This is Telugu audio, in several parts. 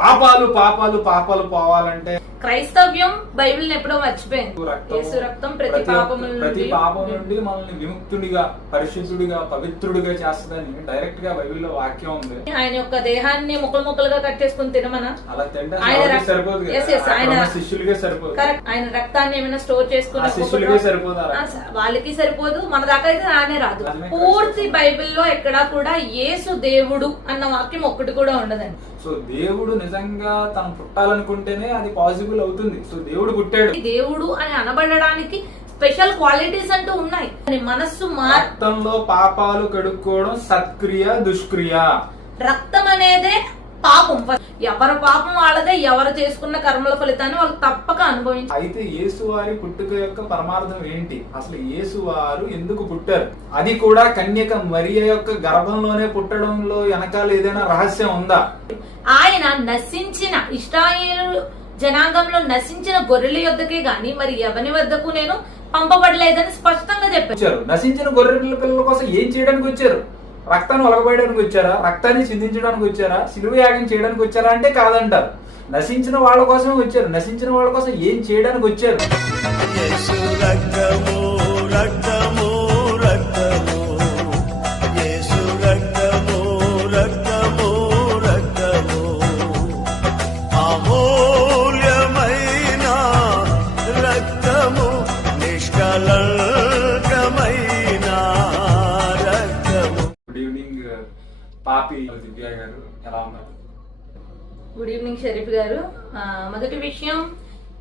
పాపాలు పాపాలు పాపాలు పోవాలంటే క్రైస్తవ్యం బైబిల్ ఎప్పుడో మర్చిపోయింది. యేసు రక్తం ప్రతి పాపం నుండి మనల్ని విముక్తుడిగా, పరిశుద్ధుడిగా, పవిత్రుడిగా చేస్తుందని డైరెక్ట్ గా బైబిల్లో వాక్యం ఉంది. ఆయన యొక్క దేహాన్ని ముక్కలు ముక్కలుగా కట్ చేసుకుని తినమనా? అలా తింటే సరిపోదు, ఆయన శిష్యులుగా సరిపోదు. కరెక్ట్. ఆయన రక్తాన్ని ఏమైనా స్టోర్ చేసుకుని శిష్యులుగా సరిపోదు, వాళ్ళకి సరిపోదు, మన దాకా అయితే రానే రాదు. పూర్తి బైబిల్లో ఎక్కడా కూడా యేసు దేవుడు అన్న వాక్యం ఒక్కటి కూడా ఉండదండి. సో దేవుడు నిజంగా తను పుట్టాలనుకుంటేనే అది పాసిబుల్ అవుతుంది. సో దేవుడు పుట్టాడు. దేవుడు అని అనబడడానికి స్పెషల్ క్వాలిటీస్ అంటూ ఉన్నాయి. మనస్సు రక్తంలో పాపాలు కడుక్కోవడం సత్క్రియ, దుష్క్రియ. రక్తం అనేదే పాపం. ఎవరి పాపం వాళ్ళదే, ఎవరు చేసుకున్న కర్మల ఫలితాన్ని వాళ్ళు తప్పక అనుభవించారు. అయితే యేసు వారి పుట్టుక యొక్క పరమార్థం ఏంటి? అసలు యేసు వారు ఎందుకు పుట్టారు? అది కూడా కన్యక మరియ యొక్క గర్భంలోనే పుట్టడంలో వెనకాల ఏదైనా రహస్యం ఉందా? ఆయన నశించిన ఇశ్రాయేలు జనాంగంలో నశించిన గొర్రెల యొద్దకే గాని మరి ఎవరి వద్దకు నేను పంపబడలేదని స్పష్టంగా చెప్పారు. నశించిన గొర్రెల పిల్లల కోసం ఏం చేయడానికి వచ్చారు? రక్తాన్ని ఒలగబోయడానికి వచ్చారా? రక్తాన్ని చిందించడానికి వచ్చారా? శిలువ యాగం చేయడానికి వచ్చారా అంటే కాదంటారు. నశించిన వాళ్ళ కోసం వచ్చారు. నశించిన వాళ్ళ కోసం ఏం చేయడానికి వచ్చారు? పాపి దివ్య గారు ఎలా ఉన్నారు? గుడ్ ఈవినింగ్ షరీఫ్ గారు. మొదటి విషయం,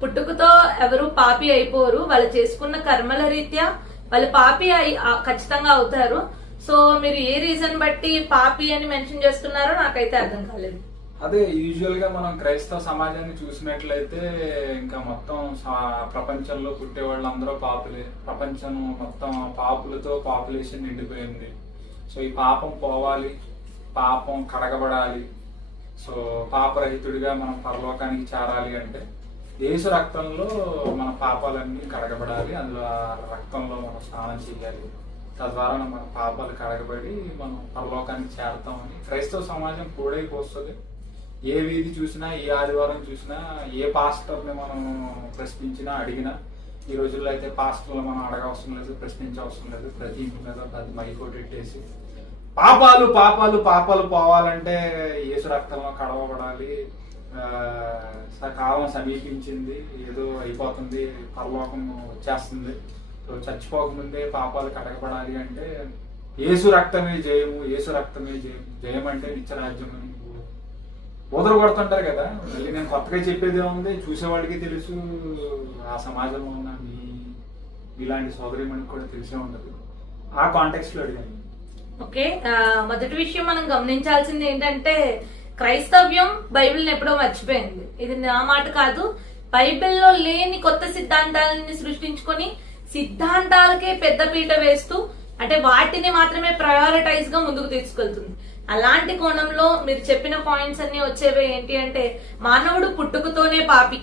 పుట్టుకతో ఎవరు పాపి అయిపోరు. వాళ్ళు చేసుకున్న కర్మల రీత్యా వాళ్ళు పాపి ఖచ్చితంగా అవుతారు. సో మీరు ఏ రీజన్ బట్టి పాపి అని మెన్షన్ చేస్తున్నారో నాకైతే అర్థం కాలేదు. అదే యూజువల్ గా మనం క్రైస్తవ సమాజాన్ని చూసినట్లయితే ఇంకా మొత్తం ప్రపంచంలో పుట్టే వాళ్ళందరూ పాపులే. ప్రపంచం మొత్తం పాపులతో పాపులేషన్ నిండిపోయింది. సో ఈ పాపం పోవాలి, పాపం కడగబడాలి. సో పాపరహితుడిగా మనం పరలోకానికి చేరాలి అంటే యేసు రక్తంలో మన పాపాలన్నీ కడగబడాలి. అందులో ఆ రక్తంలో మనం స్నానం చేయాలి. తద్వారా మన పాపాలు కడగబడి మనం పరలోకానికి చేరతామని క్రైస్తవ సమాజం కూడైపోస్తుంది. ఏ వీధి చూసినా, ఏ ఆదివారం చూసినా, ఏ పాస్టర్ని మనం ప్రశ్నించినా, అడిగినా, ఈ రోజుల్లో అయితే పాస్టర్లు మనం అడగవసరం లేదు, ప్రశ్నించవసరం లేదు. ప్రతి ఇంటి మీద ప్రతి మైకోటెట్టేసి పాపాలు పాపాలు పాపాలు పోవాలంటే యేసు రక్తంలో కడవబడాలి, కాలం సమీపించింది, ఏదో అయిపోతుంది, పరలోకం వచ్చేస్తుంది, సో చచ్చిపోకముందే పాపాలు కడగబడాలి అంటే యేసు రక్తమే జయము, యేసు రక్తమే జయం. జయం అంటే నిత్యరాజ్యం అని ఊదరు కొడుతుంటారు కదా. మళ్ళీ నేను కొత్తగా చెప్పేది ఏముంది, చూసేవాడికి తెలుసు, ఆ సమాజంలో ఉన్న ఇలాంటి సోదరి మనకి కూడా తెలిసే ఉండదు. ఆ కాంటెక్స్ట్ లో అడిగాను. ఓకే, మొదటి విషయం మనం గమనించాల్సింది ఏంటంటే క్రైస్తవ్యం బైబిల్ని ఎప్పుడో మర్చిపోయింది. ఇది నా మాట కాదు. బైబిల్లో లేని కొత్త సిద్ధాంతాలని సృష్టించుకొని సిద్ధాంతాలకే పెద్దపీట వేస్తూ అంటే వాటిని మాత్రమే ప్రయారిటైజ్ గా ముందుకు తీసుకెళ్తుంది. అలాంటి కోణంలో మీరు చెప్పిన పాయింట్స్ అన్ని వచ్చేవే ఏంటి అంటే మానవుడు పుట్టుకతోనే పాపి.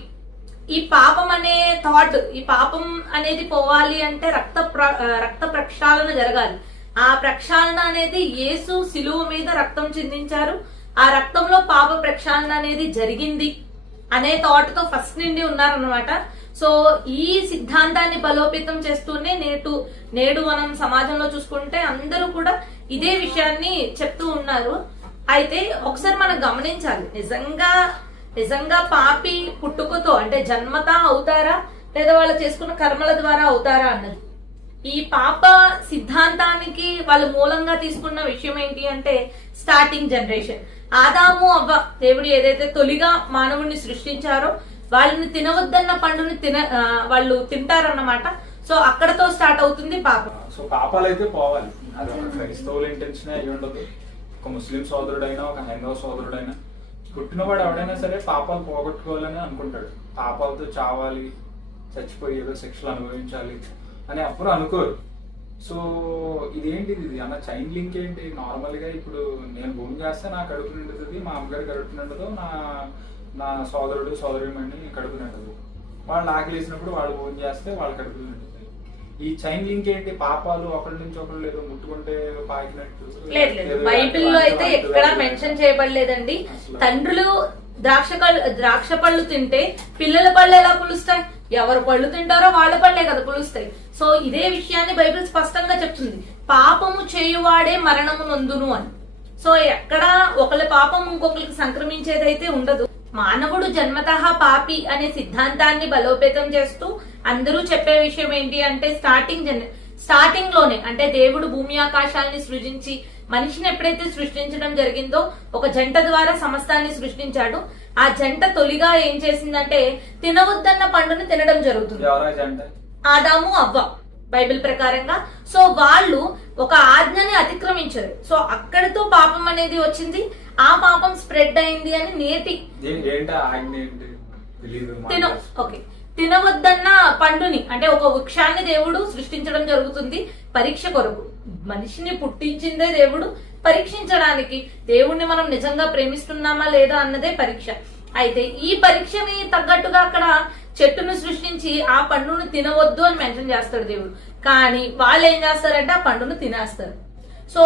ఈ పాపం అనే థాట్, ఈ పాపం అనేది పోవాలి అంటే రక్త ప్రక్షాళన జరగాలి. ఆ ప్రక్షాళన అనేది యేసు శిలువ మీద రక్తం చిందించారు. ఆ రక్తంలో పాప ప్రక్షాళన అనేది జరిగింది అనే థాట్ తో ఫస్ట్ నుండి ఉన్నారనమాట. సో ఈ సిద్ధాంతాన్ని బలోపేతం చేస్తూనే నేడు మనం సమాజంలో చూసుకుంటే అందరూ కూడా ఇదే విషయాన్ని చెప్తూ ఉన్నారు. అయితే ఒకసారి మనం గమనించాలి, నిజంగా పాపి పుట్టుకతో అంటే జన్మతా అవుతారా లేదా వాళ్ళు చేసుకున్న కర్మల ద్వారా అవుతారా అన్నది. ఈ పాప సిద్ధాంతానికి వాళ్ళు మూలంగా తీసుకున్న విషయం ఏంటి అంటే స్టార్టింగ్ జనరేషన్ ఆదాము అవ్వ, దేవుడు ఏదైతే తొలిగా మానవుడిని సృష్టించారో వాళ్ళని తినవద్దన్న పండుని వాళ్ళు తింటారన్నమాట. సో అక్కడతో స్టార్ట్ అవుతుంది పాపం. సో పాపాలు అయితే పోవాలి, అది ఒక క్రైస్తవుల ఇంటెన్షన్ అయి ఉండదు. ఒక ముస్లిం సోదరుడైనా, ఒక హైందవ సోదరుడైనా, పుట్టినవాడు ఎవడైనా సరే పాపాలు పోగొట్టుకోవాలని అనుకుంటాడు. పాపాలతో చావాలి, చచ్చిపోయి ఏదో శిక్షలు అనుభవించాలి అని అప్పుడు అనుకోరు. సో ఇదేంటిది, ఇది అన్న చైన్ లింక్ ఏంటి? నార్మల్ గా ఇప్పుడు నేను భూమి చేస్తే నా కడుపు నిండుతుంది, మా అమ్మగారి కడుపు నిండదు, నా సోదరుడు సోదరిమణి కడుపు నిండదు. వాళ్ళు ఆకలి వేసినప్పుడు వాళ్ళు భోజనం చేస్తే వాళ్ళ కడుపు నిండుతుంది. ఈ చైన్ లింక్ ఏంటి? పాపాలు ఒకరి నుంచి ఒకరు లేదు ముట్టుకుంటే పాకినట్టు లేదు. బైబిల్లో అయితే ఎక్కడా మెన్షన్ చేయబడలేదండి. తండ్రులు ద్రాక్ష పళ్ళు తింటే పిల్లల పళ్ళు ఎలా పులుస్తాయి? ఎవరు పళ్ళు తింటారో వాళ్ళ పళ్ళే కదా పులుస్తాయి. సో ఇదే విషయాన్ని బైబిల్ స్పష్టంగా చెప్తుంది, పాపము చేయువాడే మరణము నొందును అని. సో ఎక్కడ ఒకళ్ళ పాపం ఇంకొకరికి సంక్రమించేదైతే ఉండదు. మానవుడు జన్మతః పాపి అనే సిద్ధాంతాన్ని బలోపేతం చేస్తూ అందరూ చెప్పే విషయం ఏంటి అంటే స్టార్టింగ్ లోనే, అంటే దేవుడు భూమి ఆకాశాలని సృజించి మనిషిని ఎప్పుడైతే సృష్టించడం జరిగిందో ఒక జంట ద్వారా సమస్తాన్ని సృష్టించాడు. ఆ జంట తొలిగా ఏం చేసిందంటే తినవద్దన్న పండుని తినడం జరుగుతుంది. ఆదాము అవ్వ బైబిల్ ప్రకారంగా. సో వాళ్ళు ఒక ఆజ్ఞని అతిక్రమించారు. సో అక్కడితో పాపం అనేది వచ్చింది. ఆ పాపం స్ప్రెడ్ అయింది అని నేటి తినవద్దన్న పండుని, అంటే ఒక వృక్షాన్ని దేవుడు సృష్టించడం జరుగుతుంది పరీక్ష కొరకు. మనిషిని పుట్టించిందే దేవుడు పరీక్షించడానికి. దేవుణ్ణి మనం నిజంగా ప్రేమిస్తున్నామా లేదా అన్నదే పరీక్ష. అయితే ఈ పరీక్షని తగ్గట్టుగా అక్కడ చెట్టును సృష్టించి ఆ పండును తినవద్దు అని మెన్షన్ చేస్తాడు దేవుడు. కానీ వాళ్ళు ఏం చేస్తారంటే ఆ పండును తినేస్తారు. సో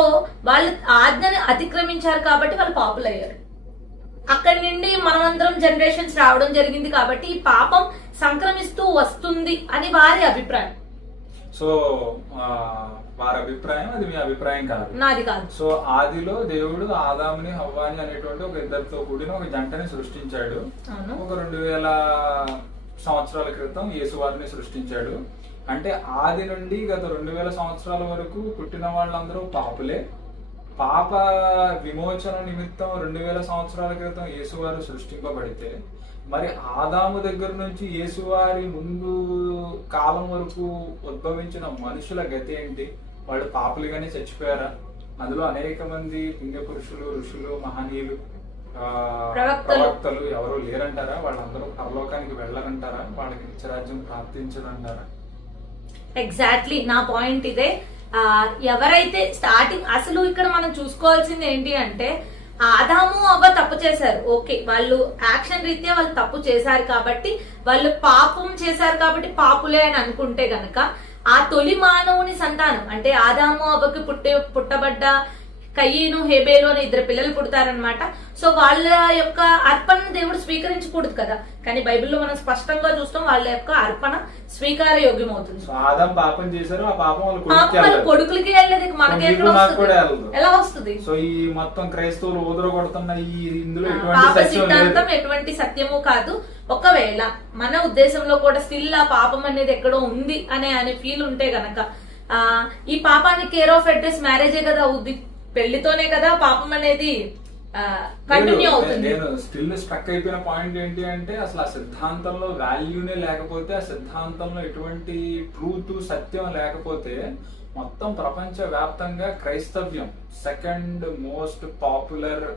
వాళ్ళు ఆజ్ఞని అతిక్రమించారు కాబట్టి వాళ్ళు పాపులు అయ్యారు. అక్కడి నుండి మనమందరం జనరేషన్స్ రావడం జరిగింది కాబట్టి ఈ పాపం సంక్రమిస్తూ వస్తుంది అని వారి అభిప్రాయం. సో వారి అభిప్రాయం, అది మీ అభిప్రాయం కాదు, నాది కాదు. సో ఆదిలో దేవుడు ఆదాముని హవ్వాని అనేటువంటి ఒక ఇద్దరితో కూడిన ఒక జంటని సృష్టించాడు. ఒక 2000 సంవత్సరాల క్రితం యేసువారిని సృష్టించాడు. అంటే ఆది నుండి గత 2000 సంవత్సరాల వరకు పుట్టిన వాళ్ళందరూ పాపులే. పాప విమోచన నిమిత్తం 2000 సంవత్సరాల క్రితం యేసువారు సృష్టింపబడితే, మరి ఆదాము దగ్గర నుంచి యేసువారి ముందు కాలం వరకు ఉద్భవించిన మనుషుల గతి ఏంటి? వాళ్ళు పాపులుగానే చచ్చిపోయారా? అందులో అనేక మంది పుణ్య పురుషులు, ఋషులు, మహనీయులు, ప్రవక్తలు ఎవరు లేరంటారా? వాళ్ళందరూ పరలోకానికి వెళ్ళరంటారా? వాళ్ళకి నిత్యరాజ్యం ప్రాప్తించరంటారా? ఎగ్జాక్ట్లీ నా పాయింట్ ఇదే. ఎవరైతే స్టార్టింగ్ అసలు ఇక్కడ మనం చూసుకోవాల్సింది ఏంటి అంటే ఆదాము అవ్వ తప్పు చేశారు. ఓకే, వాళ్ళు యాక్షన్ రీత్యా వాళ్ళు తప్పు చేశారు కాబట్టి, వాళ్ళు పాపం చేశారు కాబట్టి పాపులే అని అనుకుంటే గనక ఆ తొలి మానవుని సంతానం అంటే ఆదాము అవ్వకి పుట్టబడ్డ కయ్యను, హేబేలు అనే 2 పిల్లలు పుడతారనమాట. సో వాళ్ళ యొక్క అర్పణ దేవుడు స్వీకరించకూడదు కదా, కానీ బైబిల్లో మనం స్పష్టంగా చూస్తాం వాళ్ళ యొక్క అర్పణ స్వీకార యోగ్యం అవుతుంది. పాపం చేశారు, ఆ పాపం వాళ్ళ కొడుకులకి వెళ్ళలేదు, మనకి ఎలా వస్తుంది? సో ఈ మొత్తం క్రైస్తవులు ఊదరగొడుతున్న ఈ ఇందులో పాప సిద్ధాంతం ఎటువంటి సత్యము కాదు. ఒకవేళ మన ఉద్దేశంలో కూడా స్టిల్ ఆ పాపం అనేది ఎక్కడో ఉంది అనే ఫీల్ ఉంటే గనక ఈ పాపానికి కేర్ ఆఫ్ అడ్రస్ మ్యారేజే కదా అవుద్ది. పెళ్లితోనే కదా పాపం అనేది కంటిన్యూ అవుతుంది. నేను స్టిల్ స్ట్రక్ అయిపోయిన పాయింట్ ఏంటి అంటే అసలు ఆ సిద్ధాంతంలో వాల్యూనే లేకపోతే, ఆ సిద్ధాంతంలో ఎటువంటి ట్రూత్, సత్యం లేకపోతే మొత్తం ప్రపంచ వ్యాప్తంగా క్రైస్తవ్యం సెకండ్ మోస్ట్ పాపులర్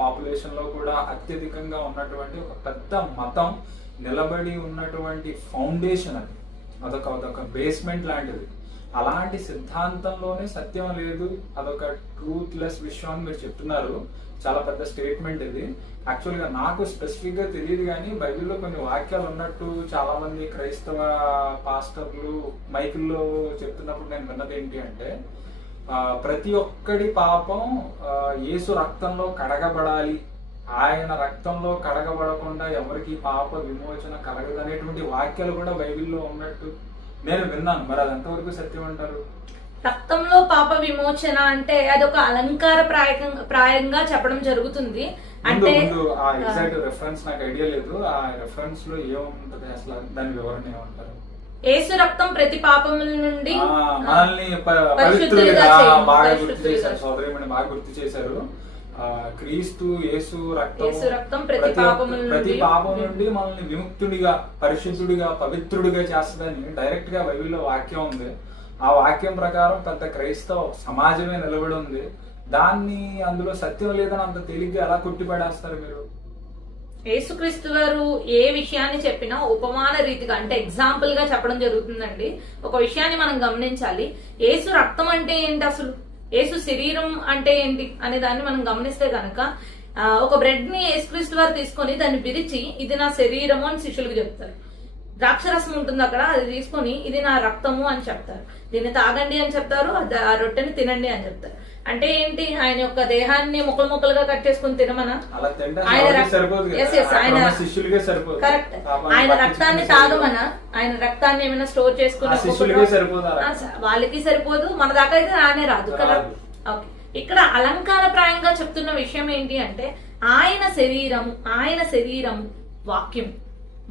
పాపులేషన్ లో కూడా అత్యధికంగా ఉన్నటువంటి ఒక పెద్ద మతం నిలబడి ఉన్నటువంటి ఫౌండేషన్ అది. అదొక బేస్మెంట్ లాంటిది. అలాంటి సిద్ధాంతంలోనే సత్యం లేదు, అదొక ట్రూత్లెస్ విషయం అని మీరు చెప్తున్నారు. చాలా పెద్ద స్టేట్మెంట్ ఇది. యాక్చువల్ గా నాకు స్పెసిఫిక్ గా తెలియదు, కానీ బైబిల్లో కొన్ని వాక్యాలు ఉన్నట్టు చాలా మంది క్రైస్తవ పాస్టర్లు మైకుల్లో చెప్తున్నప్పుడు నేను విన్నది ఏంటి అంటే ప్రతి ఒక్కడి పాపం యేసు రక్తంలో కడగబడాలి, ఆయన రక్తంలో కడగబడకుండా ఎవరికి పాప విమోచన కలగదు అనేటువంటి వాక్యాలు కూడా బైబిల్లో ఉన్నట్టు నేను విన్నాను. మరి అది ఎంతవరకు సత్యం అంటారు? రక్తంలో పాప విమోచన అంటే అదొక అలంకార ప్రాయంగా చెప్పడం జరుగుతుంది. అంటే ఆ ఎగ్జాక్ట్ రెఫరెన్స్ నాకు ఐడియా లేదు. ఆ రెఫరెన్స్ లో ఏముంటది అసలు, దాని వివరణ ఏమంటారు? యేసు రక్తం ప్రతి పాపముల నుండి మనల్ని పవిత్రులుగా బాగా గుర్తు చేశారు. సోదరిమణి బాగా గుర్తు చేశారు. క్రీస్తు యేసు రక్తం ప్రతి పాపం నుండి మనల్ని విముక్తుడిగా, పరిశుద్ధుడిగా, పవిత్రుడిగా చేస్తుందని డైరెక్ట్ గా బైబిల్లో వాక్యం ఉంది. ఆ వాక్యం ప్రకారం పెద్ద క్రైస్తవ సమాజమే నిలబడి ఉంది. దాన్ని అందులో సత్యం లేదని అంత తేలిగ్గా ఎలా కొట్టిపడేస్తారు మీరు? యేసుక్రీస్తు గారు ఏ విషయాన్ని చెప్పినా ఉపమాన రీతిగా, అంటే ఎగ్జాంపుల్ గా చెప్పడం జరుగుతుందండి. ఒక విషయాన్ని మనం గమనించాలి. యేసు రక్తం అంటే ఏంటి, అసలు యేసు శరీరం అంటే ఏంటి అనే దాన్ని మనం గమనిస్తే గనక ఒక బ్రెడ్ ని యేసుక్రీస్తు వారు తీసుకొని దాన్ని విరిచి ఇది నా శరీరము అని శిష్యులకు చెప్తారు. ద్రాక్షరసం ఉంటుంది అక్కడ, అది తీసుకొని ఇది నా రక్తము అని చెప్తారు. దీన్ని తాగండి అని చెప్తారు, ఆ రొట్టెని తినండి అని చెప్తారు. అంటే ఏంటి, ఆయన యొక్క దేహాన్ని ముక్కలు ముక్కలుగా కట్ చేసుకుని తినమనా? అలా తింటే ఆయన ఎవరికి సరిపోదు కదా. Yes, yes, అక్కడ ఆయన ఉన్న శిష్యులకే సరిపోదు. కరెక్ట్. పాపం ఆయన పట్టించుకునే రక్తాన్ని శిష్యులు. తాగమనా? ఆయన రక్తాన్ని ఏమైనా స్టోర్ చేసుకుని ఆ శిష్యులకే సరిపోదు అలా. వాళ్ళకి సరిపోదు, మన దాకా అయితే రానే రాదు కదా. రాదు. ఓకే, ఇక్కడ అలంకారప్రాయంగా చెప్తున్న విషయం ఏంటి అంటే ఆయన శరీరము వాక్యం,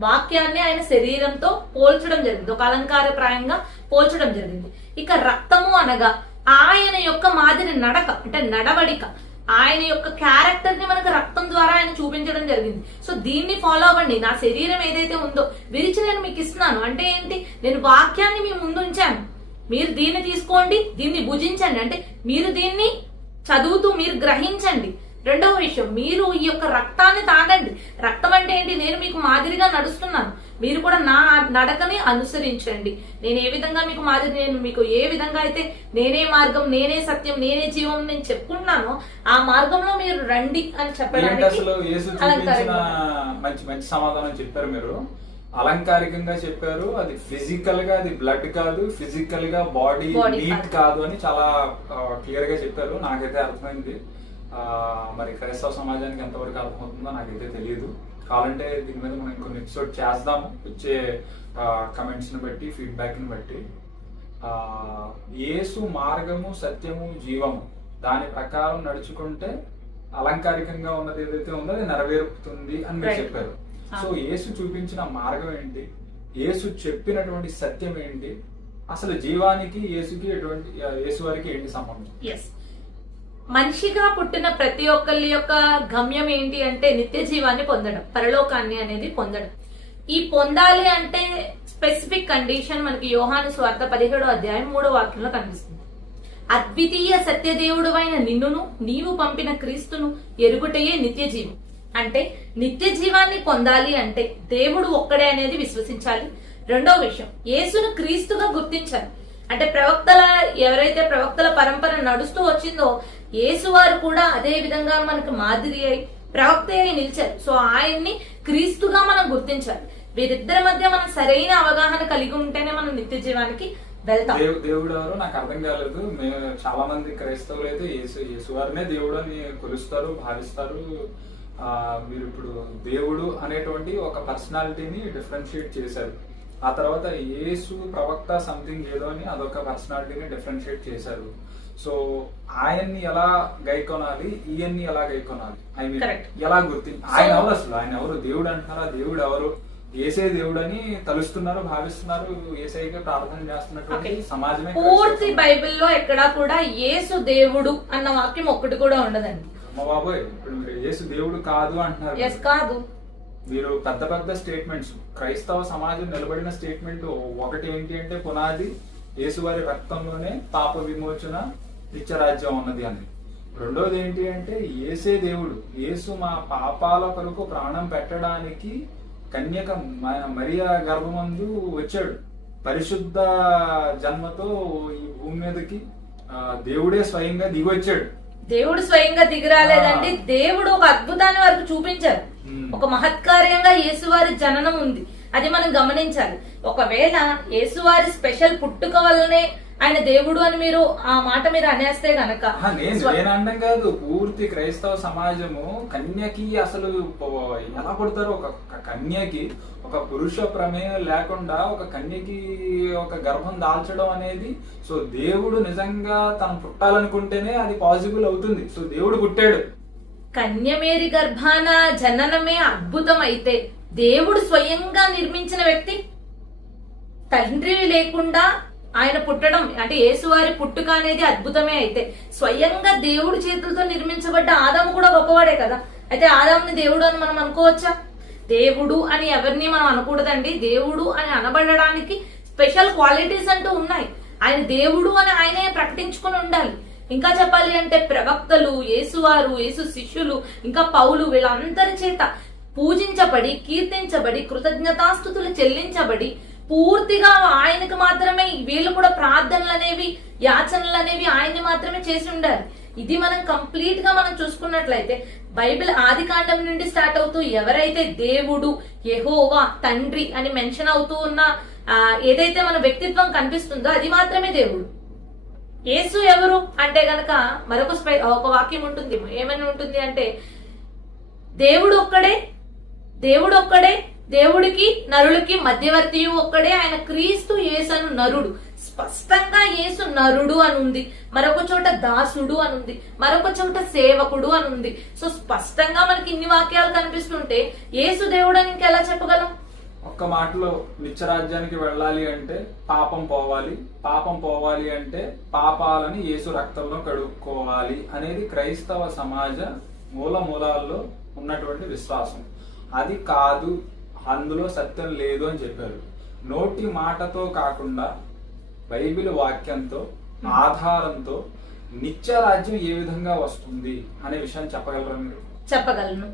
వాక్యాన్ని ఆయన శరీరంతో పోల్చడం జరిగింది, ఒక అలంకారప్రాయంగా పోల్చడం జరిగింది. ఇక రక్తము అనగా ఆయన యొక్క మాదిరి నడక, అంటే నడవడిక, ఆయన యొక్క క్యారెక్టర్ ని మనకు రక్తం ద్వారా ఆయన చూపించడం జరిగింది. సో దీన్ని ఫాలో అవ్వండి. నా శరీరం ఏదైతే ఉందో విరిచి నేను మీకు ఇస్తున్నాను అంటే ఏంటి, నేను వాక్యాన్ని మీ ముందు ఉంచాను, మీరు దీన్ని తీసుకోండి, దీన్ని భుజించండి, అంటే మీరు దీన్ని చదువుతూ మీరు గ్రహించండి. రెండవ విషయం, మీరు ఈ యొక్క రక్తాన్ని తాగండి. రక్తం అంటే ఏంటి, నేను మీకు మాదిరిగా నడుస్తున్నాను, మీరు కూడా నా నడకని అనుసరించండి. నేను ఏ విధంగా మీకు మాదిరి, నేను మీకు ఏ విధంగా అయితే నేనే మార్గం, నేనే సత్యం, నేనే జీవం నేను చెప్పుకుంటున్నానో ఆ మార్గంలో మీరు రండి అని ఏంటి చెప్పడానికి అసలు యేసు చూపించిన మంచి మంచి సమాధానం చెప్పారు మీరు. అలంకారికంగా చెప్పారు, అది ఫిజికల్ గా అది బ్లడ్ కాదు, ఫిజికల్ గా బాడీ నీట్ కాదు అని చాలా క్లియర్ గా చెప్పారు. నాకైతే అర్థమైంది. మరి క్రైస్తవ సమాజానికి ఎంతవరకు అర్థమవుతుందో నాకైతే తెలియదు. కావాలంటే దీని మీద మనం ఇంకొన్ని ఎపిసోడ్ చేద్దాము, వచ్చే కమెంట్స్ ని బట్టి, ఫీడ్బ్యాక్ ని బట్టి. యేసు మార్గము, సత్యము, జీవము, దాని ప్రకారం నడుచుకుంటే అలంకారికంగా ఉన్నది ఏదైతే ఉందో అది నెరవేరుతుంది అని మీరు చెప్పారు. సో యేసు చూపించిన మార్గం ఏంటి, యేసు చెప్పినటువంటి సత్యం ఏంటి, అసలు జీవానికి యేసుకి యేసు వారికి ఏంటి సంబంధం? మనిషిగా పుట్టిన ప్రతి ఒక్కరి యొక్క గమ్యం ఏంటి అంటే నిత్య జీవాన్ని పొందడం, పరలోకాన్ని అనేది పొందడం. ఈ పొందాలి అంటే స్పెసిఫిక్ కండిషన్ మనకి యోహాను సువార్త 17వ అధ్యాయం 3వ వాక్యంలో కనిపిస్తుంది. అద్వితీయ సత్యదేవుడు అయిన నిన్నును నీవు పంపిన క్రీస్తును ఎరుగుటయే నిత్య జీవం. అంటే నిత్య జీవాన్ని పొందాలి అంటే దేవుడు ఒక్కడే అనేది విశ్వసించాలి. రెండో విషయం, యేసును క్రీస్తుగా గుర్తించాలి. అంటే ఎవరైతే ప్రవక్తల పరంపర నడుస్తూ వచ్చిందో యేసు వారు కూడా అదే విధంగా మనకు మాదిరి అయి ప్రవక్త అయి నిలిచారు. సో ఆయన్ని క్రీస్తుగా మనం గుర్తించాలి. వీరిద్దరి మధ్య మనం సరైన అవగాహన కలిగి ఉంటేనే మనం నిత్య జీవానికి వెళ్తాం. దేవుడు ఎవరో నాకు అర్థం కాలేదు. చాలా మంది క్రైస్తవులు అయితే యేసు వారినే దేవుడు అని కొలుస్తారు, భావిస్తారు. మీరు ఇప్పుడు దేవుడు అనేటువంటి ఒక పర్సనాలిటీని డిఫరెన్షియేట్ చేశారు. ఆ తర్వాత యేసు ప్రవక్త సంథింగ్ ఏదో అని అదొక పర్సనాలిటీని డిఫరెన్షియేట్ చేశారు. సో ఆయన్ని ఎలా గైకొనాలి, ఈయన్ని ఎలా గైకొనాలి, ఐ మీన్ ఎలా గుర్తించి ఆయన ఎవరు, అసలు ఆయన ఎవరు, దేవుడు అంటున్నారా, దేవుడు ఎవరు, ఏసే దేవుడు అని తలుస్తున్నారు, భావిస్తున్నారు, ఏసైగా ప్రార్థన చేస్తున్నటువంటి సమాజమే. పూర్తి బైబిల్లో ఎక్కడా కూడా యేసు దేవుడు అన్న వాక్యం ఒక్కటి కూడా ఉండదండి. అమ్మ బాబోయ్, ఇప్పుడు మీరు యేసు దేవుడు కాదు అంటున్నారు. కాదు, మీరు పెద్ద పెద్ద స్టేట్మెంట్స్, క్రైస్తవ సమాజం నిలబడిన స్టేట్మెంట్ ఒకటి ఏంటి అంటే పునాది యేసువారి రక్తంలోనే పాప విమోచన నిత్యరాజ్యం ఉన్నది అని. రెండోది ఏంటి అంటే యేసే దేవుడు, యేసు మా పాపాల కొరకు ప్రాణం పెట్టడానికి కన్యక మరియా గర్భమందు వచ్చాడు, పరిశుద్ధ జన్మతో ఈ భూమి మీదకి దేవుడే స్వయంగా దిగొచ్చాడు. దేవుడు స్వయంగా దిగిరాలేదండి, దేవుడు ఒక అద్భుతాన్ని వారికి చూపించారు. ఒక మహత్కార్యంగా యేసువారి జననం ఉంది, అది మనం గమనించాలి. ఒకవేళ యేసువారి స్పెషల్ పుట్టుక వల్లనే ఆయన దేవుడు అని మీరు ఆ మాట మీరు అనేస్తే గనక నేను కాదు, పూర్తి క్రైస్తవ సమాజము కన్యకి అసలు ఎలా పుడతారు, ఒక కన్యకి ఒక పురుష ప్రమేయం లేకుండా ఒక కన్యకి ఒక గర్భం దాల్చడం అనేది, సో దేవుడు నిజంగా తను పుట్టాలనుకుంటేనే అది పాసిబుల్ అవుతుంది. సో దేవుడు పుట్టాడు. కన్యమేరి గర్భాన జననమే అద్భుతం అయితే దేవుడు స్వయంగా నిర్మించిన వ్యక్తి, తండ్రి లేకుండా ఆయన పుట్టడం అంటే యేసువారి పుట్టుక అనేది అద్భుతమే అయితే స్వయంగా దేవుడి చేతులతో నిర్మించబడ్డ ఆదాము కూడా గొప్పవాడే కదా. అయితే ఆదాముని దేవుడు అని మనం అనుకోవచ్చా? దేవుడు అని ఎవరిని మనం అనకూడదండి. దేవుడు అని అనబడడానికి స్పెషల్ క్వాలిటీస్ అంటూ ఉన్నాయి. ఆయన దేవుడు అని ఆయనే ప్రకటించుకుని ఉండాలి. ఇంకా చెప్పాలి అంటే ప్రవక్తలు, యేసువారు, యేసు శిష్యులు, ఇంకా పౌలు, వీళ్ళందరి చేత పూజించబడి, కీర్తించబడి, కృతజ్ఞతాస్తుతులు చెల్లించబడి, పూర్తిగా ఆయనకు మాత్రమే వీళ్ళు కూడా ప్రార్థనలు అనేవి, యాచనలు అనేవి ఆయన్ని మాత్రమే చేసి ఉండాలి. ఇది మనం కంప్లీట్ గా మనం చూసుకున్నట్లయితే బైబిల్ ఆది కాండం నుండి స్టార్ట్ అవుతూ ఎవరైతే దేవుడు, యెహోవా, తండ్రి అని మెన్షన్ అవుతూ ఉన్న ఏదైతే మన వ్యక్తిత్వం కనిపిస్తుందో అది మాత్రమే దేవుడు. యేసు ఎవరు అంటే గనక మరొక ఒక వాక్యం ఉంటుంది, ఏమని ఉంటుంది అంటే దేవుడు ఒక్కడే, దేవుడు ఒక్కడే, దేవుడికి నరుడికి మధ్యవర్తి ఒక్కడే, ఆయన క్రీస్తు యేసను నరుడు. స్పష్టంగా యేసు నరుడు అని ఉంది, మరొక చోట దాసుడు అని ఉంది, మరొక చోట సేవకుడు అని ఉంది. సో స్పష్టంగా మనకి ఇన్ని వాక్యాలు కనిపిస్తుంటే యేసు దేవుడు అని ఇంకెలా చెప్పగలం? ఒక్క మాటలో నిత్యరాజ్యానికి వెళ్ళాలి అంటే పాపం పోవాలి, పాపం పోవాలి అంటే పాపాలని యేసు రక్తంలో కడుక్కోవాలి అనేది క్రైస్తవ సమాజ మూలాల్లో ఉన్నటువంటి విశ్వాసం. అది కాదు, అందులో సత్యం లేదు అని చెప్పారు. నోటి మాటతో కాకుండా బైబిల్ వాక్యంతో ఆధారంతో నిత్యరాజ్యం ఏ విధంగా వస్తుంది అనే విషయాన్ని చెప్పగలరా మీరు? చెప్పగలను.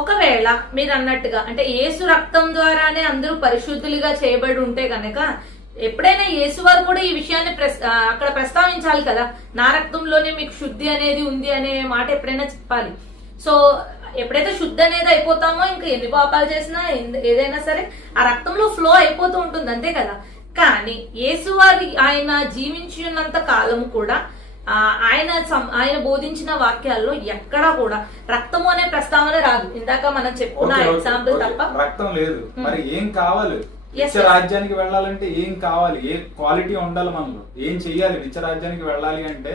ఒకవేళ మీరు అన్నట్టుగా అంటే యేసు రక్తం ద్వారానే అందరూ పరిశుద్ధులుగా చేయబడి ఉంటే గనక ఎప్పుడైనా యేసు వారు కూడా ఈ విషయాన్ని అక్కడ ప్రస్తావించాలి కదా, నా రక్తంలోనే మీకు శుద్ధి అనేది ఉంది అనే మాట ఎప్పుడైనా చెప్పాలి. సో ఎప్పుడైతే శుద్ధి అనేది అయిపోతామో ఇంకా ఎన్ని పాపాలు చేసినా ఏదైనా సరే ఆ రక్తంలో ఫ్లో అయిపోతూ ఉంటుంది, అంతే కదా. కానీ యేసు వారి ఆయన జీవించి ఉన్నంత కాలం కూడా ఆయన బోధించిన వాక్యాల్లో ఎక్కడా కూడా రక్తము అనే ప్రస్తావన రాదు. ఇందాక మనం చెప్పుకున్న ఎగ్జాంపుల్ తప్ప రక్తం లేదు. మరి ఏం కావాలి నిత్య రాజ్యానికి వెళ్ళాలంటే? ఏం కావాలి? ఏ క్వాలిటీ ఉండాలి మనలో? ఏం చెయ్యాలి నిత్య రాజ్యానికి వెళ్ళాలి అంటే?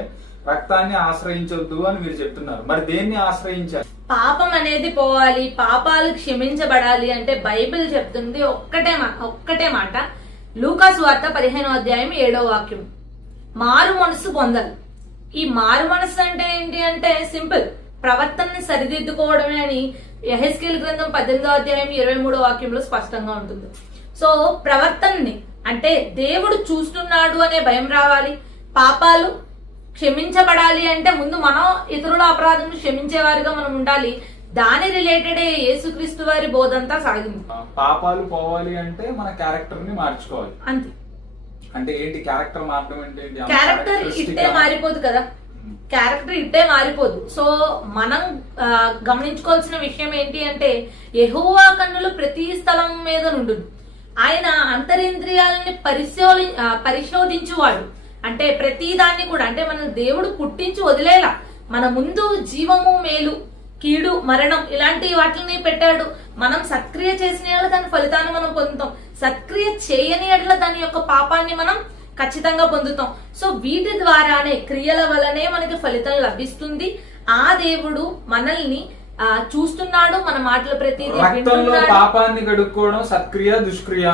రక్తాన్ని ఆశ్రయించొద్దు అని మీరు చెప్తున్నారు. మరి దేన్ని ఆశ్రయించాలి? పాపం అనేది పోవాలి, పాపాలు క్షమించబడాలి అంటే బైబిల్ చెప్తుంది ఒక్కటే మాట. లూకా సువార్త 15వ అధ్యాయం 7వ వాక్యం, మారు మనసు పొందాలి. ఈ మారు మనసు అంటే ఏంటి అంటే సింపుల్, ప్రవర్తనని సరిదిద్దుకోవడమే అని యెహెజ్కేలు గ్రంథం 18వ అధ్యాయం 23వ వాక్యంలో స్పష్టంగా ఉంటుంది. సో ప్రవర్తనని అంటే దేవుడు చూస్తున్నాడు అనే భయం రావాలి, పాపాలు క్షమించబడాలి అంటే ముందు మనం ఇతరుల అపరాధం క్షమించేవారిగా మనం ఉండాలి. దాని రిలేటెడ్ యేసుక్రీస్తు వారి బోధంతా సాగింది. పాపాలు పోవాలి అంటే మన క్యారెక్టర్ ని మార్చుకోవాలి, అంతే. అంటే ఏంటి క్యారెక్టర్ మారడం అంటే? క్యారెక్టర్ ఇట్టే మారిపోదు కదా, క్యారెక్టర్ ఇట్టే మారిపోదు. సో మనం గమనించుకోవాల్సిన విషయం ఏంటి అంటే యెహోవా కన్నులు ప్రతి స్థలం మీద నుండు, ఆయన అంతరింద్రియాలని పరిశోధించువాడు. అంటే ప్రతి దాన్ని కూడా అంటే మన దేవుడు పుట్టించి వదిలేలా, మన ముందు జీవము మేలు కీడు మరణం ఇలాంటి వాటిని పెట్టాడు. మనం సత్క్రియ చేసిన ఎడల దాని ఫలితాన్ని మనం పొందుతాం, సత్క్రియ చేయని ఎడల దాని యొక్క పాపాన్ని మనం ఖచ్చితంగా పొందుతాం. సో వీటి ద్వారానే క్రియల వల్లనే మనకి ఫలితం లభిస్తుంది. ఆ దేవుడు మనల్ని చూస్తున్నాడు, మన మాటల ప్రతి పాపాన్ని కడుక్కోవడం సత్క్రియ దుష్క్రియ.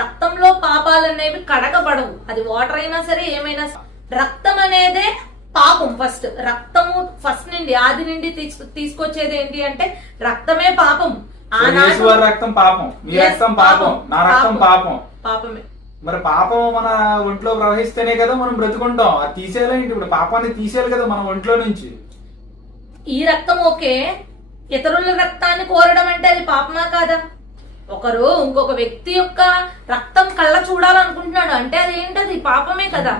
రక్తంలో పాపాలు అనేవి కడగబడవు, అది వాటర్ అయినా సరే ఏమైనా. రక్తం అనేదే పాపం. ఫస్ట్ రక్తము ఫస్ట్ నుండి ఆది నుండి తీసుకొచ్చేది ఏంటి అంటే రక్తమే పాపం. రక్తం పాపం, మీ రక్తం పాపం, నా రక్తం పాపం, పాపమే. మరి పాపం మన ఒంట్లో ప్రవహిస్తేనే కదా మనం బ్రతుకుంటాం. అది తీసేయాలంటే ఇప్పుడు పాపాన్ని తీసేయాలి కదా మన ఒంట్లో నుంచి. ఈ రక్తం ఓకే, ఇతరుల రక్తాన్ని కోరడం అంటే అది పాపమా కాదా? ఒకరు ఇంకొక వ్యక్తి యొక్క రక్తం కళ్ళ చూడాలనుకుంటున్నాడు అంటే అది ఏంటది? పాపమే కదా,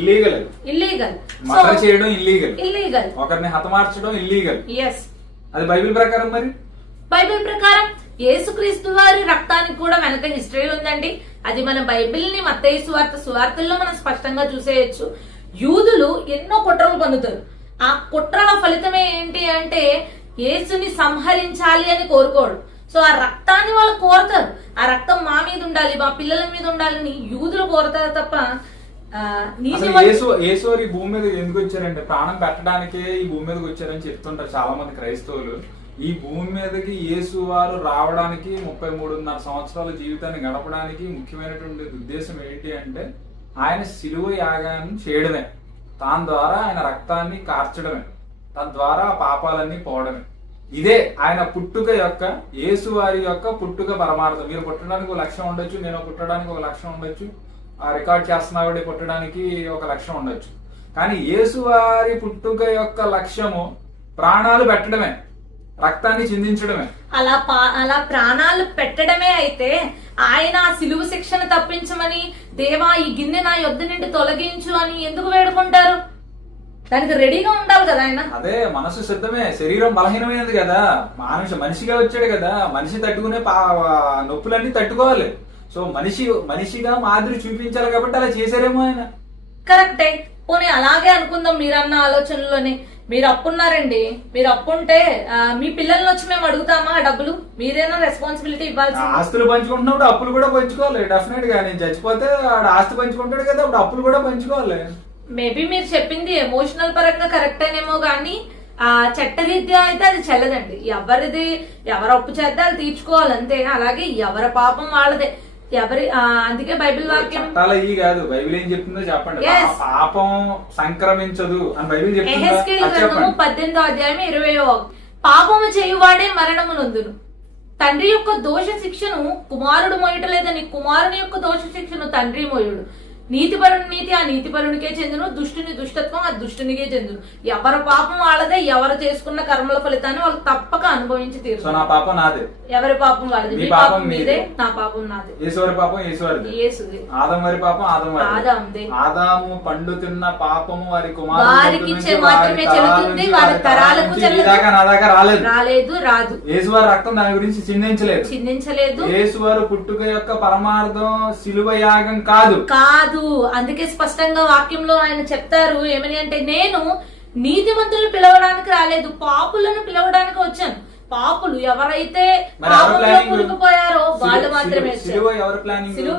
ఇల్లీగల్. మర్డర్ చేయడం ఇల్లీగల్, ఒకరిని హతమార్చడం ఇల్లీగల్. yes, అది బైబిల్ ప్రకారం. మరి బైబిల్ ప్రకారం యేసుక్రీస్తు వారి రక్తానికి కూడా వెనక హిస్టరీ ఉందండి. అది మన బైబిల్ ని మత్తయి సువార్తల్లో మనం స్పష్టంగా చూసేయచ్చు. యూదులు ఎన్నో కుట్రలు పొందుతారు. ఆ కుట్రల ఫలితమే ఏంటి అంటే యేసుని సంహరించాలి అని కోరుకోడు. సో ఆ రక్తాన్ని వాళ్ళు కోరతారు, ఆ రక్తం మా మీద ఉండాలి, మా పిల్లల మీద ఉండాలని యూదులు కోరతారు తప్ప యేసు ఈ భూమి మీద ఎందుకు వచ్చారంటే ప్రాణం పెట్టడానికే ఈ భూమి మీదకి వచ్చారని చెప్తుంటారు చాలా మంది క్రైస్తవులు. ఈ భూమి మీదకి యేసు వారు రావడానికి 33.5 సంవత్సరాల జీవితాన్ని గడపడానికి ముఖ్యమైనటువంటి ఉద్దేశం ఏంటి అంటే ఆయన శిలువ యాగాన్ని చేయడమే, దాని ద్వారా ఆయన రక్తాన్ని కార్చడమే, తద్వారా పాపాలన్నీ పోవడమే. ఇదే ఆయన పుట్టుక యొక్క, యేసు వారి యొక్క పుట్టుక పరమార్థం. మీరు పుట్టడానికి ఒక లక్ష్యం ఉండొచ్చు, నేను పుట్టడానికి ఒక లక్ష్యం ఉండొచ్చు, ఆ రికార్డ్ చేస్తున్నవాడి పుట్టడానికి ఒక లక్ష్యం ఉండొచ్చు. కానీ యేసు వారి పుట్టుక యొక్క లక్ష్యము ప్రాణాలు పెట్టడమే, రక్తాన్ని చిందించడమే. అలా ప్రాణాలు పెట్టడమే అయితే ఆయన సిలువ శిక్షను తప్పించమని దేవా ఈ గిన్నె నా యొద్ద నుండి తొలగించు అని ఎందుకు వేడుకుంటారు? దానికి రెడీగా ఉండాలి కదా ఆయన. అదే మనసు సిద్ధమే, శరీరం బలహీనమైనది కదా, మనిషిగా వచ్చాడు కదా, మనిషి తట్టుకునే నొప్పులన్నీ తట్టుకోవాలి. సో మనిషిగా మాదిరి చూపించాలి కాబట్టి అలా చేశారేమో ఆయన. కరెక్టే. పోనీ అలాగే అనుకుందాం, మీరన్న ఆలోచనలోనే. మీరు అప్పున్నారండి, మీరు అప్పుంటే మీ పిల్లల్ని వచ్చి మేము అడుగుతామా డబ్బులు? మీరేనా రెస్పాన్సిబిలిటీ ఇవ్వాల్సి? ఆస్తులు పంచుకుంటున్నప్పుడు అప్పులు కూడా పంచుకోవాలి డెఫినెట్ గా. నేను చచ్చిపోతే ఆడ ఆస్తి పంచుకుంటాడు కదా, అప్పుడు అప్పులు కూడా పంచుకోవాలి. మేబీ మీరు చెప్పింది ఎమోషనల్ పరంగా కరెక్టేనేమో గానీ చట్టరీత్యా అయితే అది చెల్లదండి. ఎవరు అప్పు చేద్దా అది తీర్చుకోవాలి అంతే. అలాగే ఎవరి పాపం వాళ్ళదే. అందుకే బైబిల్ వాక్యం చాలా ఈ కాదు, బైబిల్ ఏం చెప్తుందో చెప్పండి. పాపం సంక్రమించదు అని బైబిల్ చెప్తుంది. 18వ అధ్యాయం 20వ పాపము చేయువాడే మరణము నొందును. తండ్రి యొక్క దోష శిక్షను కుమారుడు మోయటలేదని కుమారుని యొక్క దోష శిక్షను తండ్రి మోయుడు. నీతిపరుని నీతి ఆ నీతిపరునికే చెందును, దుష్టుని దుష్టత్వం ఆ దుష్టునికే చెందును. ఎవరి పాపం వాళ్ళదే. ఎవరు చేసుకున్న కర్మల ఫలితాన్ని వాళ్ళు తప్పక అనుభవించి తీరు. నా పాపం నాదే, ఎవరి పాపం వాళ్ళది. మీ పాపం మీదే, నా పాపం నాదే. యేసువారి పాపం యేసువారిది, ఆదాము వారి పాపం ఆదాముదే. ఆదాము పండు తిన్న పాపము వారి వారికి మాత్రమే చెల్లుతుంది, వారి తరాలకు రాలేదు రాదు. యేసువారి రక్తం దాని గురించి చిందించలేదు. యేసువారు పుట్టుక యొక్క పరమార్థం శిలువ యాగం కాదు. అందుకే స్పష్టంగా వాక్యంలో ఆయన చెప్తారు ఏమని అంటే, నేను నీతిమంతులను పిలవడానికి రాలేదు, పాపులను పిలవడానికి వచ్చాను. పాపులు ఎవరైతే పాపంలో కూరుకుపోయారో వాళ్ళు మాత్రమే. సిలువ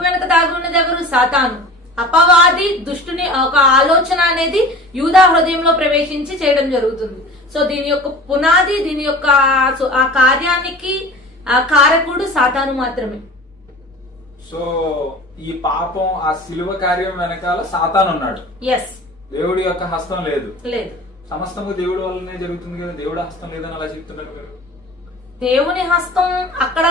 వెనక దాగి ఉన్నది ఎవరు? సాతాను, అపవాది, దుష్టుని ఒక ఆలోచన అనేది యూదా హృదయంలో ప్రవేశించి చేయడం జరుగుతుంది. సో దీని యొక్క పునాది, దీని యొక్క ఆ కార్యానికి ఆ కారకుడు సాతాను మాత్రమే. సో ఈ పాపం ఆ శిలువ కార్యం వెనకాల సాతాను ఉన్నాడు. దేవుడి యొక్క హస్తం లేదు. సమస్తము దేవుడి వల్లనే జరుగుతుంది కదా, దేవుడి హస్తం లేదని అలా చెప్తున్నారు మీరు. దేవుని హస్తం అక్కడ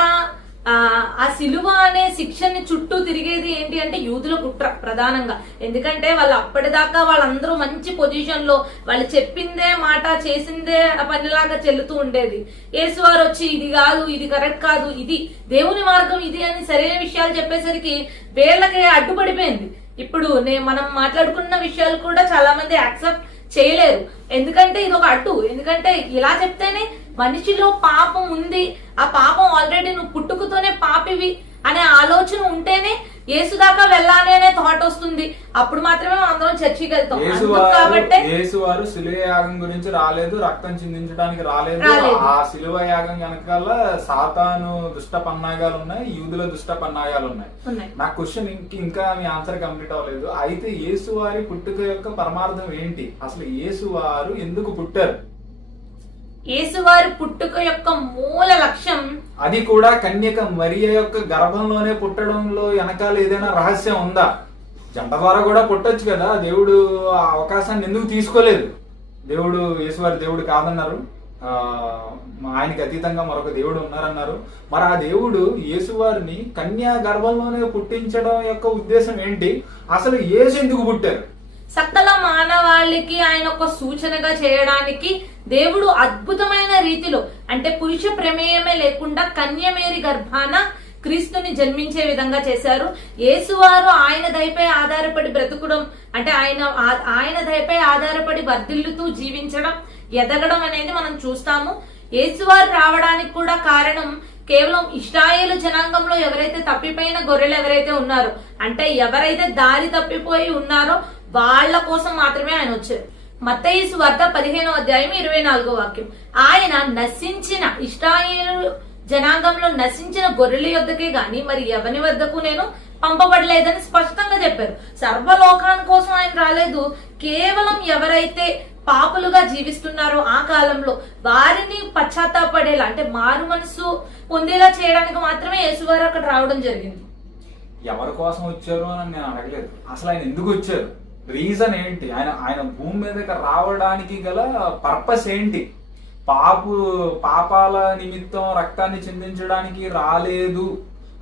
ఆ సిలువ అనే శిక్షని చుట్టూ తిరిగేది ఏంటి అంటే యూదుల కుట్ర ప్రధానంగా. ఎందుకంటే వాళ్ళు అప్పటిదాకా వాళ్ళందరూ మంచి పొజిషన్ లో వాళ్ళు చెప్పిందే మాట చేసిందే పనిలాగా చెల్లుతూ ఉండేది. యేసువారు వచ్చి ఇది కాదు, ఇది కరెక్ట్ కాదు, ఇది దేవుని మార్గం ఇది అని సరైన విషయాలు చెప్పేసరికి వీళ్ళకి అడ్డుపడిపోయింది. ఇప్పుడు మనం మాట్లాడుకున్న విషయాలు కూడా చాలా మంది యాక్సెప్ట్ చేయలేరు. ఎందుకంటే ఇది ఒక అడ్డు. ఎందుకంటే ఇలా చెప్తేనే మనిషిలో పాపం ఉంది, ఆ పాపం ఆల్రెడీ నువ్వు పుట్టుకతోనే పాపివి అనే ఆలోచన ఉంటేనే యేసు దాకా వెళ్ళాలి అనే థాట్ వస్తుంది. అప్పుడు మాత్రమే మనం అందరం చర్చికి వెళ్తాం. కాబట్టి యేసువారు శిలువ యాగం గురించి రాలేదు, రక్తం చిందించడానికి రాలేదు. ఆ శిలువ యాగం వెనకాల సాతాను దుష్ట పన్నాగాలు ఉన్నాయి, యూదుల దుష్ట పన్నాగాలు ఉన్నాయి. నా క్వశ్చన్ ఇంకా మీ ఆన్సర్ కంప్లీట్ అవ్వలేదు. అయితే యేసువారి పుట్టుక యొక్క పరమార్థం ఏంటి? అసలు యేసువారు ఎందుకు పుట్టారు? యేసువారి పుట్టుక యొక్క మూల లక్ష్యం, అది కూడా కన్యక మరియ యొక్క గర్భంలోనే పుట్టడంలో వెనకాల ఏదైనా రహస్యం ఉందా? జంట ద్వారా కూడా పుట్టొచ్చు కదా. దేవుడు ఆ అవకాశాన్ని ఎందుకు తీసుకోలేదు? దేవుడు యేసువారి దేవుడు కాదన్నారు, ఆయనకి అతీతంగా మరొక దేవుడు ఉన్నారన్నారు. మరి ఆ దేవుడు యేసువారిని కన్యా గర్భంలోనే పుట్టించడం యొక్క ఉద్దేశం ఏంటి? అసలు యేసు ఎందుకు పుట్టారు? సకల మానవాళికి ఆయన ఒక సూచనగా చేయడానికి దేవుడు అద్భుతమైన రీతిలో, అంటే పురుష ప్రమేయమే లేకుండా కన్యమేరి గర్భాన క్రీస్తుని జన్మించే విధంగా చేశారు. యేసువారు ఆయన దయపై ఆధారపడి బ్రతుకడం, అంటే ఆయన దయపై ఆధారపడి వర్ధిల్లుతూ జీవించడం, ఎదగడం అనేది మనం చూస్తాము. యేసువారు రావడానికి కూడా కారణం కేవలం ఇశ్రాయేలు జనాంగంలో ఎవరైతే తప్పిపోయిన గొర్రెలు ఎవరైతే ఉన్నారో, అంటే ఎవరైతే దారి తప్పిపోయి ఉన్నారో వాళ్ళ కోసం మాత్రమే ఆయన వచ్చారు. మత్తయి సువార్త 15వ అధ్యాయం 24వ వాక్యం, ఆయన నశించిన ఇశ్రాయేలు జనాంగంలో నశించిన గొర్రెల యొద్దకే గాని మరి ఎవరి వద్దకు నేను పంపబడలేదని స్పష్టంగా చెప్పారు. సర్వలోకాని కోసం ఆయన రాలేదు. కేవలం ఎవరైతే పాపులుగా జీవిస్తున్నారో ఆ కాలంలో వారిని పశ్చాత్తాపడేలా, అంటే మారు మనసు పొందేలా చేయడానికి మాత్రమే యేసువారు అక్కడ రావడం జరిగింది. ఎవరి కోసం వచ్చారు అని నేను అడగలేదు. అసలు ఆయన ఎందుకు వచ్చారు? రీజన్ ఏంటి? ఆయన భూమి మీదకి రావడానికి గల పర్పస్ ఏంటి? పాపాల నిమిత్తం రక్తాన్ని చిందించడానికి రాలేదు.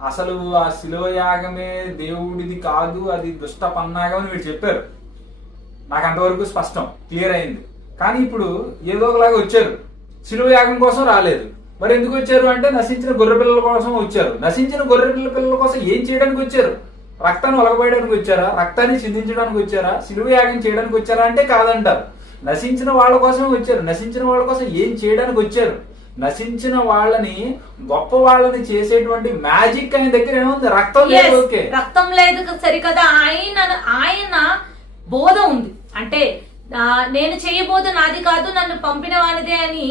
అసలు ఆ శిలువ యాగమే దేవుడిది కాదు, అది దుష్ట పన్నాగం అని మీరు చెప్పారు. నాకు అంతవరకు స్పష్టం, క్లియర్ అయింది. కానీ ఇప్పుడు ఏదో ఒకలాగా వచ్చారు. శిలువ యాగం కోసం రాలేదు. మరి ఎందుకు వచ్చారు అంటే నశించిన గొర్రె పిల్లల కోసం వచ్చారు. నశించిన గొర్రె పిల్లల కోసం ఏం చేయడానికి వచ్చారు? రక్తాన్ని ఒలగబోయడానికి వచ్చారా? రక్తాన్ని చిందించడానికి వచ్చారా? శిలువ యాగం చేయడానికి వచ్చారా అంటే కాదంటారు. నశించిన వాళ్ళ కోసం వచ్చారు. నశించిన వాళ్ళ కోసం ఏం చేయడానికి వచ్చారు? నశించిన వాళ్ళని గొప్ప వాళ్ళని చేసేటువంటి మ్యాజిక్ ఆయన దగ్గర ఏముంది? రక్తం లేదు. ఓకే, రక్తం లేదు సరికదా. ఆయన బోధ ఉంది. అంటే నేను చేయబోదు నాది కాదు, నన్ను పంపిన వానిదే అని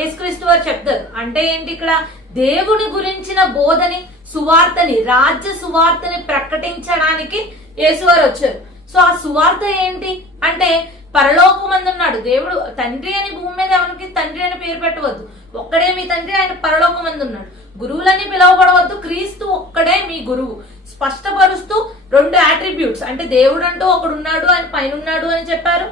యేసుక్రీస్తు వారు చెప్తారు. అంటే ఏంటి, ఇక్కడ దేవుని గురించిన బోధని, సువార్తని, రాజ్య సువార్తని ప్రకటించడానికి యేసువారు వచ్చారు. సో ఆ సువార్త ఏంటి అంటే, పరలోకమందున్నాడు దేవుడు. తండ్రి అని భూమి మీద ఎవరికి తండ్రి అని పేరు పెట్టవద్దు, ఒక్కడే మీ తండ్రి, ఆయన పరలోకమందున్నాడు. గురువులని పిలవబడవద్దు, క్రీస్తు ఒక్కడే మీ గురువు. స్పష్టపరుస్తూ 2 అట్రిబ్యూట్స్, అంటే దేవుడు అంటూ ఒకడున్నాడు, ఆయన పైన ఉన్నాడు అని చెప్పారు.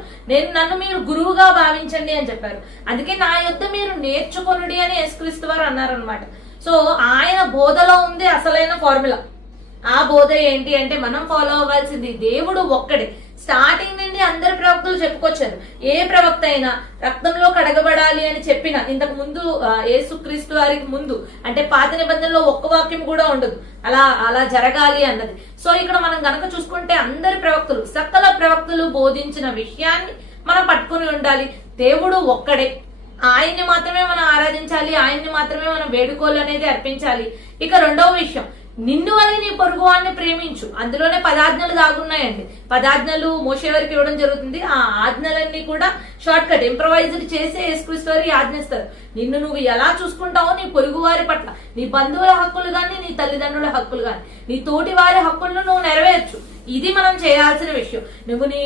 నన్ను మీరు గురువుగా భావించండి అని చెప్పారు. అందుకే నా యొద్ద మీరు నేర్చుకొనుడి అని యేసుక్రీస్తు వారు అన్నారనమాట. సో ఆయన బోధలో ఉంది అసలైన ఫార్ములా. ఆ బోధ ఏంటి అంటే, మనం ఫాలో అవ్వాల్సింది దేవుడు ఒక్కడే. స్టార్టింగ్ నుండి అందరు ప్రవక్తలు చెప్పుకొచ్చారు. ఏ ప్రవక్త అయినా రక్తంలో కడగబడాలి అని చెప్పిన, ఇంతకు ముందు యేసుక్రీస్తు వారికి ముందు అంటే పాత నిబంధనలో ఒక్క వాక్యం కూడా ఉండదు అలా జరగాలి అన్నది. సో ఇక్కడ మనం గనక చూసుకుంటే అందరి ప్రవక్తలు, సకల ప్రవక్తలు బోధించిన విషయాన్ని మనం పట్టుకుని ఉండాలి. దేవుడు ఒక్కడే, ఆయన్ని మాత్రమే మనం ఆరాధించాలి, ఆయన్ని మాత్రమే మనం వేడుకోలు అనేది అర్పించాలి. ఇక రెండవ విషయం, నిన్ను వలె నీ పొరుగు వాడిని ప్రేమించు. అందులోనే 10 ఆజ్ఞలు దాగున్నాయండి. 10 ఆజ్ఞలు మోషే వారికి ఇవ్వడం జరుగుతుంది. ఆ ఆజ్ఞలన్నీ కూడా షార్ట్ కట్ ఇంప్రవైజ్డ్ చేసి యేసుక్రీస్తు వారికి ఆజ్ఞిస్తారు. నిన్ను నువ్వు ఎలా చూసుకుంటావో నీ పొరుగు వారి పట్ల, నీ బంధువుల హక్కులు గాని, నీ తల్లిదండ్రుల హక్కులు గాని, నీ తోటి వారి హక్కులను నువ్వు నెరవేర్చు. ఇది మనం చేయాల్సిన విషయం. నువ్వు నీ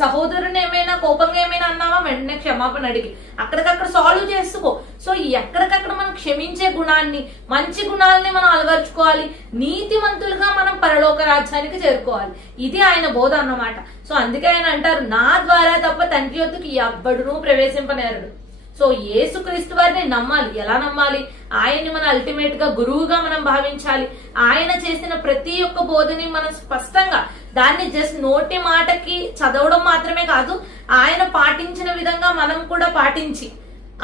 సహోదరుని ఏమైనా కోపంగా ఏమైనా అన్నావా, వెంటనే క్షమాపణ అడిగి అక్కడికక్కడ సాల్వ్ చేసుకో. సో ఎక్కడికక్కడ మనం క్షమించే గుణాన్ని, మంచి గుణాలని మనం అలవర్చుకోవాలి. నీతిమంతులుగా మనం పరలోక రాజ్యానికి చేరుకోవాలి. ఇది ఆయన బోధ అన్నమాట. సో అందుకే ఆయన అంటారు, నా ద్వారా తప్ప తండ్రి యొద్దకు ఎవ్వడునూ ప్రవేశింపనేరడు. సో యేసుక్రీస్తు వారిని నమ్మాలి. ఎలా నమ్మాలి? ఆయన్ని మనం అల్టిమేట్ గా గురువుగా మనం భావించాలి. ఆయన చేసిన ప్రతి ఒక్క బోధని మనం స్పష్టంగా, దాన్ని జస్ట్ నోటి మాటకి చదవడం మాత్రమే కాదు, ఆయన పాటించిన విధంగా మనం కూడా పాటించి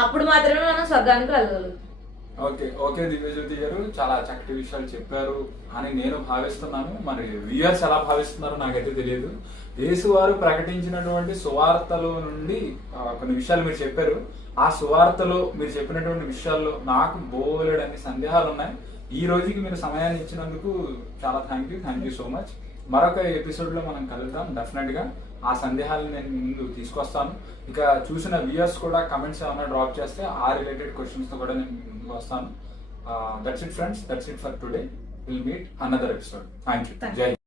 అప్పుడు మాత్రమే మనం స్వర్గానికి వెళ్ళగలుగుతాం. ఓకే దివ్యజ్యోతి గారు, చాలా చక్కటి విషయాలు చెప్పారు అని నేను భావిస్తున్నాను. మరి వ్యూయర్స్ ఎలా భావిస్తున్నారో నాకైతే తెలియదు. యేసు వారు ప్రకటించినటువంటి సువార్తలో నుండి కొన్ని విషయాలు మీరు చెప్పారు. ఆ సువార్తలో మీరు చెప్పినటువంటి విషయాల్లో నాకు బోలెడన్ని సందేహాలు ఉన్నాయి. ఈ రోజుకి మీరు సమయాన్ని ఇచ్చినందుకు చాలా థ్యాంక్ యూ సో మచ్. మరొక ఎపిసోడ్ లో మనం కలుద్దాం డెఫినెట్ గా. ఆ సందేహాలను నేను ముందు తీసుకొస్తాను. ఇక చూసిన వ్యూయర్స్ కూడా కమెంట్స్ ఏమైనా డ్రాప్ చేస్తే ఆ రిలేటెడ్ క్వశ్చన్స్ తో కూడా నేను ముందుకు వస్తాను. That's it friends, that's it for today. Will meet another episode. Thank you. జై